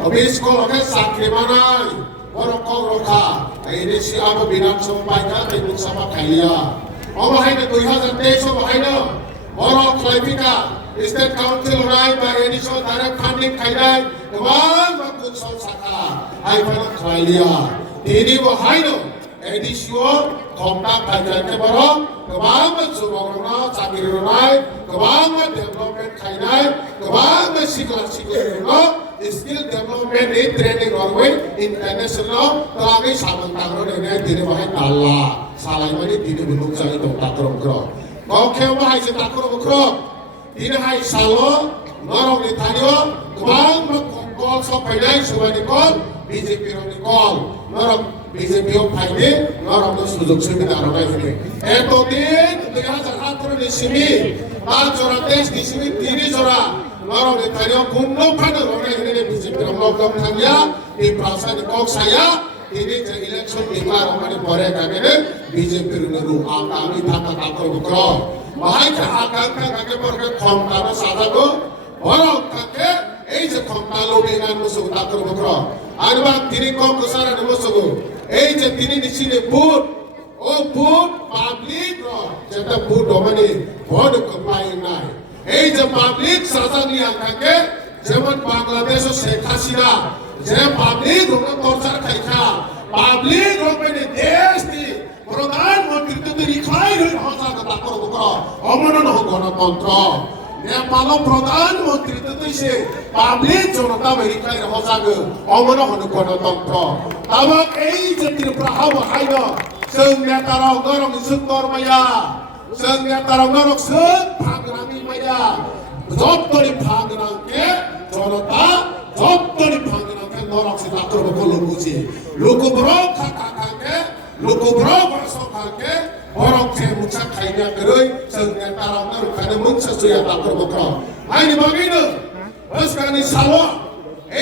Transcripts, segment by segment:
Habis ko ke sakri manai, orang kau roka, ini si abu binang sampai kan, ini sama kaya. Oma hai na 2023 hai na, orang klaipika, State Council rai ba ini so direct funding kaya, kemana makut so saka, hai pada kaya. Ini bo hai na, ini sio kontak kaya ke barang, kemana suruh orang sakri rai, kemana development kaya, kemana sikla orang. Skill development in training Norway international telangi sabun tangro dengan diri bahai Allah salah ini diri belum jadi dong takrom kro kau kau bahai si takrom kro diri hai salo norong di tanyo kebang mengkol so paidai subani kol BJP roni kol norong BJP om paidai norong tu sujud sini darah ini eto din 2018 di sini jora tes di sini diri jora orang ditanya kumno pada orang ini BJP orang tanya di perasaan kok saya ini je election deklar orang boleh kagak BJP neru kami tak bukro bahai akan kagak boleh komtar sadago orang kagak je komtar dengan musuh tak bukro anu diri kok kesaran musuh je diri di sini but public jadi but domani bodoh kepain naik এই যে public শাসন নিয়ে থাকে যেমন বাংলাদেশ ও শেখ হাসিনা যে public রোগে torture খাইছা public রোগে দেশ দি প্রধানমন্ত্রী তো রিখাই হই ভাষা কথা করব অমনন গণতন্ত্র নেপাল প্রধানমন্ত্রী তো সে পাবলিক জনতা রিখাই ভাষা অমনন গণতন্ত্র তবে এই যে ত্রিপুরা হাওয়া হাইন जों नेताराव गरम सुंदर माया जों नेताराव गरम सुख भागरामी माया जत्तरी भागरांके जनता जत्तरी भागरांके नरक से डाक्टर को लोगुची लोगब्रो खाके लोगब्रो बरसो खाके बरक से मुचा खाइना गरै जों नेताराव गरम खाने मुचा सुया डाक्टर को आइनि बागैनो बसकानि सालो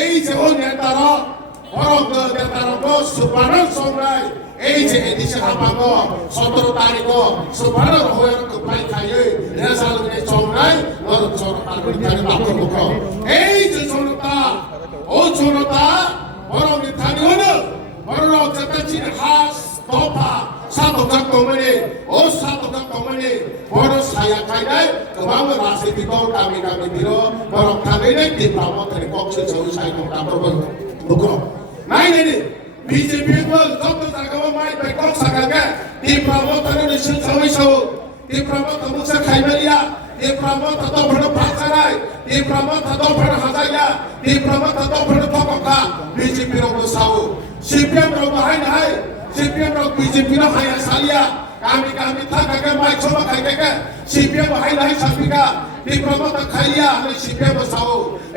এই যে ও নেতারা বরক নেতারা সুপারন সংগ্রাই এই যে এডিশন হাবাগ 17 তারিখ সুপারন হয়ে কপাই খাইয়ে রেজাল্ট সংগ্রাই আর জনতা বিরুদ্ধে ডাক্তার মুখ এই যে জনতা ও জনতা বরক নেতানিও বরক যেটা চিন হাস দফা সাতক কমনে ও সাতক কমনে বড় সায়া খাইনাই গোবাং রাজনীতিক গামি গামি দিল বরক থাগैनाय दिप्रामतनि कक्से सौई साइखौ डाक्टर मुख नायनायनि BJP को जब जागाव माइ बेकक सागागे दिप्रामतनि निसिन सौई सौ दिप्रामत मुसा खाइबेलिया दिप्रामत तो भण फासाराय दिप्रामत तो भण हाजाया दिप्रामत तो भण थकका BJP रो साउ CPM रो बाहाय नाय CPM रो BJP रो हाया सालिया kami thakaga mai choma khaikega CPM hai nahi sapika diploma ta khaiya ani CPM sao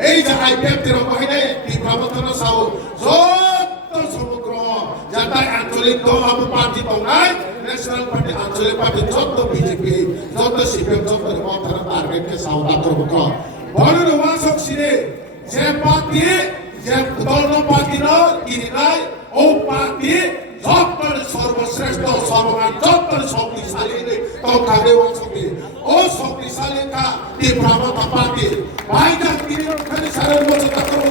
ei ja IPM tiro hai nahi diploma ta sao jotto somogro jata ancholik to abu party tongai national party ancholik party jotto BJP jotto CPM jotto motor target ke sao ta korbo bono wasok sire je party je dolno party no irinai o party যত্তর সর্বশ্রেষ্ঠ সর্বমান যত্তর শক্তিশালী তো কাগে শক্তি ও শক্তিশালী কা দিপ্রামত party ভাইকা তিনি খালি সারা বছর তাকর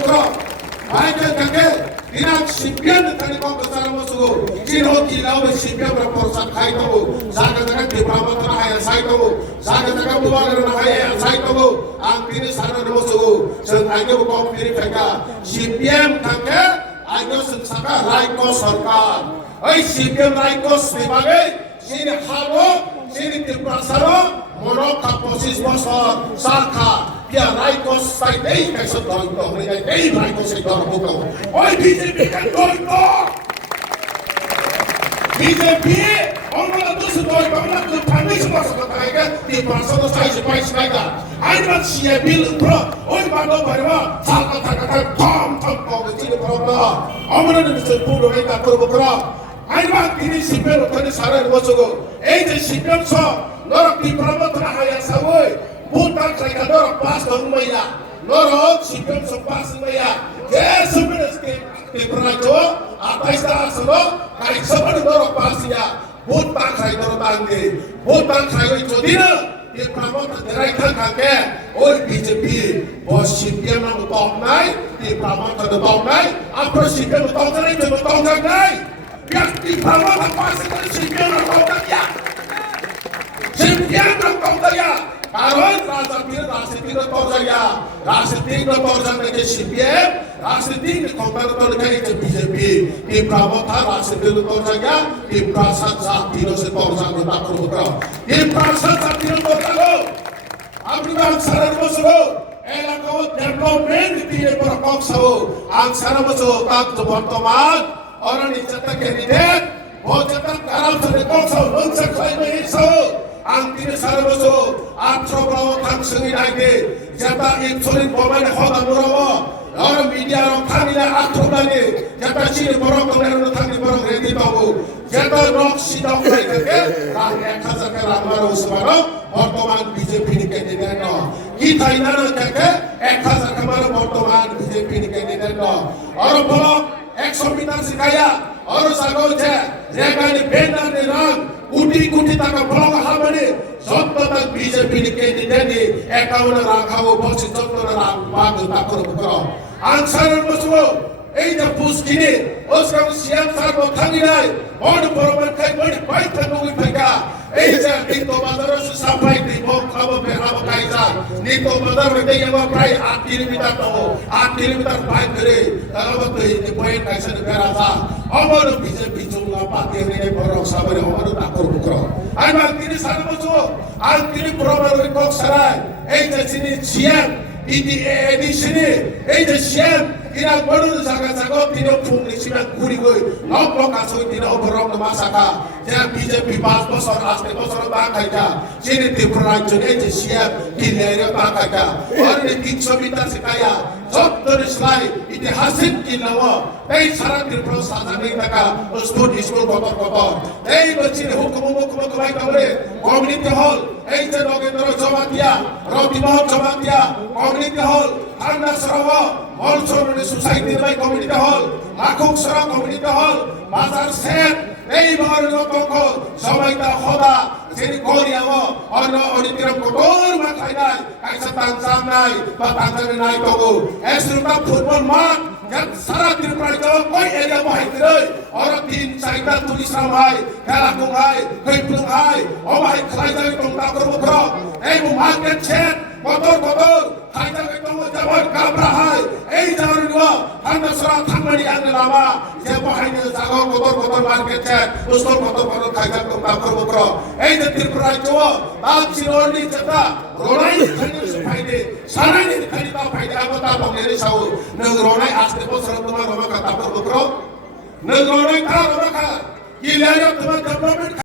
ভাইকা কাগে দিনা CPM খালি কংগ্রেস সারা বছর জিরো জিলাও সিপিএম র পরসা খাই তো জায়গা জায়গা দিপ্রামত না হায় সাই তো জায়গা জায়গা বুয়ার না হায় সাই তো আং তিনি সারা বছর जों আইগে কম ফিরি ফেকা সিপিএম কাগে আইগে সংসাকা রাইকো সরকার ওই সিপিএম রাইকো সেবাগে সিনি হাবো সিনি ত্রিপুরাসারো মনকা 25 বছর সরকার ইয়া রাইকো সাইতেই কাছে দন্ত হয়ে যায় এই রাইকো সেই দরবক ওই বিজেপি কে দন্ত বিজেপি আমরা তো সুদয় বাংলা তো ফানিস বছর কাইগা ত্রিপুরাসারো সাইজ পাইছ নাইগা আইমান সিএ বিল প্রো ওই বানো বারবা সালকা থাকা থম থম কগে চিনি প্রো আমরা নিছে পুরো এটা করব করা আইবা তিনি সিপিএম ওখানে সারা বছর এই যে সিপিএম ছ নরক দিপ্রামত না হায়া সাবই বুটা খাইকা নরক পাস দংমাইয়া নরক সিপিএম ছ পাস মাইয়া যে সুবিনসকে দিপ্রাজো 28 টা আসলো কাই সবন নরক পাসিয়া বুটা খাই নরক বাঙ্গে বুটা খাই ওই যদিনা দিপ্রামত দেরাই থাকাকে ওই বিজেপি ও সিপিএম নাম তক নাই di praman kada tong nai apro sipem tong nai je tong nai yang di praman apa sekali sipem tong ya sipem tong ya কারণ রাজনীতির তরজাইয়া রাজনীতির তরজা থেকে সিপিএম রাজনীতির ক্ষমতার তরজা থেকে বিজেপি এই প্রাবতা রাজনীতির তরজাইয়া এই প্রাসাদ জাতির সে তরজা কথা করব এই প্রাসাদ জাতির তরজা আপনি সারা বছর এলাকা ডেভেলপমেন্ট দিয়ে প্রকল্প সহ আং সারা বছর তাক বর্তমান অরণি চেতা ক্যান্ডিডেট ও চেতা কারাপশন কৌশল লঞ্চা খাইবে সহ ang tini sarboso atro brawo thang sengi naike jata insulin boman hoda murawo or media ro thamila atro dani jata chini borok ro thangni borok ready pabu jata nok sidok naike rang 1000 ke ramaro usmano বর্তমান BJP ni candidate no ki thaina na keke 1000 ke maro বর্তমান BJP ni candidate no or bolo 100 metre sikaya or sago je regani benda ni rang কোটি টাকা block Haman সত্তর BJP candidate account রাখাও বছর সত্তর রাখ বাদ তাকর করো আনসার বসবো এই যে পুষ্কিনে ওসকাম সিএম স্যার বথানি নাই বড় বড় খাই বড় পাই থাকো ফাইকা এই যে নিতো বাজার সাফাই দিব খাবো বেরাব কাইজা নিতো বাজার হইতে এবা প্রায় 8 কিলোমিটার তো 8 কিলোমিটার পাই করে তারপর তো এই পয়েন্ট কাইসা বেরাজা আমার বিজেপি জুমলা পাতে রে বড় সাবরে আমার তাকর করো আর তিনি সারা বছর আর তিনি প্রমাণ কক সারাই এই যে সিএম ইদি এডিশনে এই যে CM ina bodu saka saka tino phungni sina guri goi nok nok asoi tino oborok ma saka je BJP 5 বছর আসতে বছর ba khaika chini tripura jone je siap kilere ba khaika और ने 300 মিটার sikaya jottor slai ইতিহাসিক কিলাও এই সারা ত্রিপুরা সাজানি টাকা school কত এই বচিনে হুকুম কমাই কাবরে কমিউনিটি হল এই যে নগেন্দ্র জমাতিয়া রতিমহ জমাতিয়া কমিউনিটি হল আন্না সরব মলসরনি সোসাইটি বাই কমিউনিটি হল লাখক সরা কমিউনিটি হল বাজার সেট এই বড় তক সবাইটা খোদা যেনি করিয়াও অন্য অনিতিরম কোটর মা খাইনাই কাইসা তানসাম নাই বা তানসাম নাই তগো এসরুটা ফুটবল মাঠ সারা ত্রিপুরা তো কই এরিয়া বাহিরে और 3-4টা পুলিশ রামাই খেলা কুমাই কইপুং হাই ও ভাই খাই যাই তোমরা করব করো এই মার্কেট ছেট কত খাই যাই তোমরা যাবার কাবরা হাই এই জানি নো হান্না সরা থামনি আন লামা যে বাহিরে জাগো কত মার্কেট ছেট উসকো কত খাই যাই তোমরা করব করো এই যে ত্রিপুরা তো আজ চিরনি যেটা রোনাই খানি ফাইদে সারানি খানি তা ফাইদে আবতা বগেরে সাউ নং রোনাই আসতে বছর তোমার রমা কথা করব করো নং রোনাই তা রমা কি লেয়া তোমার ডেভেলপমেন্ট